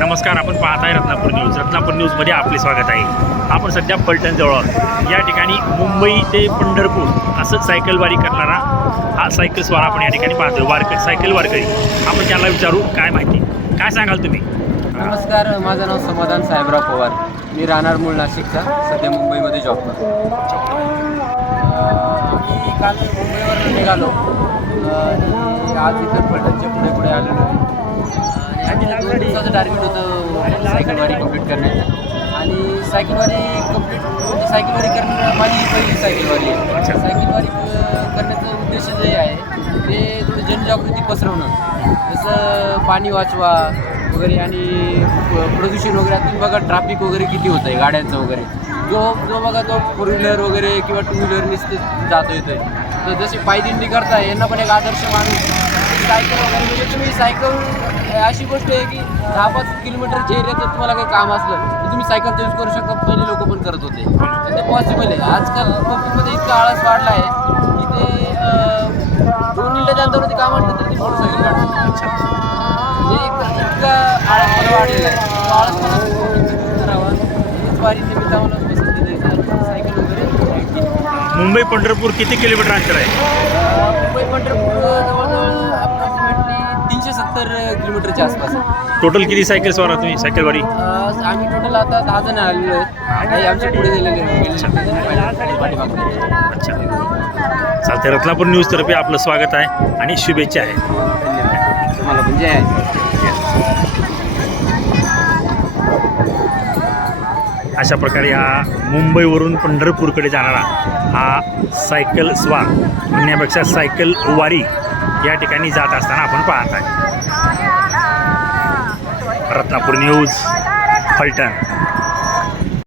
नमस्कार आपण पाहताय रत्नापूर न्यूज रत्नापूर न्यूजमध्ये आपले स्वागत आहे. आपण सध्या फलटणजवळ आहोत. या ठिकाणी मुंबई ते पंढरपूर असं सायकलवारी करणारा हा सायकल स्वार आपण या ठिकाणी पाहतोय. वारकरी सायकल वारकरी. आपण त्याला विचारू काय माहिती? काय सांगाल तुम्ही? नमस्कार माझं नाव समाधान साहेबराव पवार. मी राहणार मूळ नाशिकचा सध्या मुंबईमध्ये जॉब करतो आम्ही काल मुंबईवरून निघालो. आज इथं फलटणच्या पुढे पुढे आलेलो आहे. आणि दोन दिवसाचं टार्गेट होतं सायकलवारी कंप्लीट करण्याचं. आणि सायकलवारी कंप्लीट म्हणजे सायकलवारी करणं माझी पहिली सायकलवारी आहे. सायकलवारी करण्याचा उद्देश जे आहे. ते थोडी जनजागृती पसरवणं. जसं पाणी वाचवा वगैरे आणि प्रदूषण वगैरे तुम्ही बघा ट्रॅफिक वगैरे किती होतं आहे गाड्यांचं वगैरे. जो जो बघा तो फोर व्हीलर वगैरे किंवा टू व्हीलरनीच जातो येतोय तर जसे पायदिंडी करताय यांना पण एक आदर्श माणूस. सायकल वगैरे म्हणजे तुम्ही सायकल अशी गोष्ट आहे की दहा पाच किलोमीटरच्या एरियात जर तुम्हाला काही काम असलं तर तुम्ही सायकलचा यूज करू शकता. पहिले लोक पण करत होते. तर ते पॉसिबल आहे. आजकाल पब्लिकमध्ये इतका आळस वाढला आहे की ते दोन मिनिटाच्या अंतरावरती काम म्हटलं तर ते मोटरसायकल काढतात. वाढलेला आहे. करावा सायकल वगैरे. मुंबई पंढरपूर किती किलोमीटर अंतर आहे? मुंबई पंढरपूर जवळजवळ अप्रॉक्सिमेटली तीनशे सत्तर किलोमीटरच्या आसपास आहे. टोटल किती सायकल स्वार तुम्ही? सायकल वारी अं, आम्ही टोटल आता दहा जण आलेलो आहेत काही आमच्या पुढे गेलेले गेलेले पाठीमागे अच्छा. चालते रत्नापूर न्यूजतर्फे आपलं स्वागत आहे आणि शुभेच्छा आहे. धन्यवाद. तुम्हाला पण जय आहे अशा प्रकारे हा मुंबईवरून पंढरपूरकडे जाणारा हा सायकल स्वार म्हणण्यापेक्षा सायकल वारी या ठिकाणी जात असताना आपण पाहत आहे. रत्नापूर न्यूज फलटण.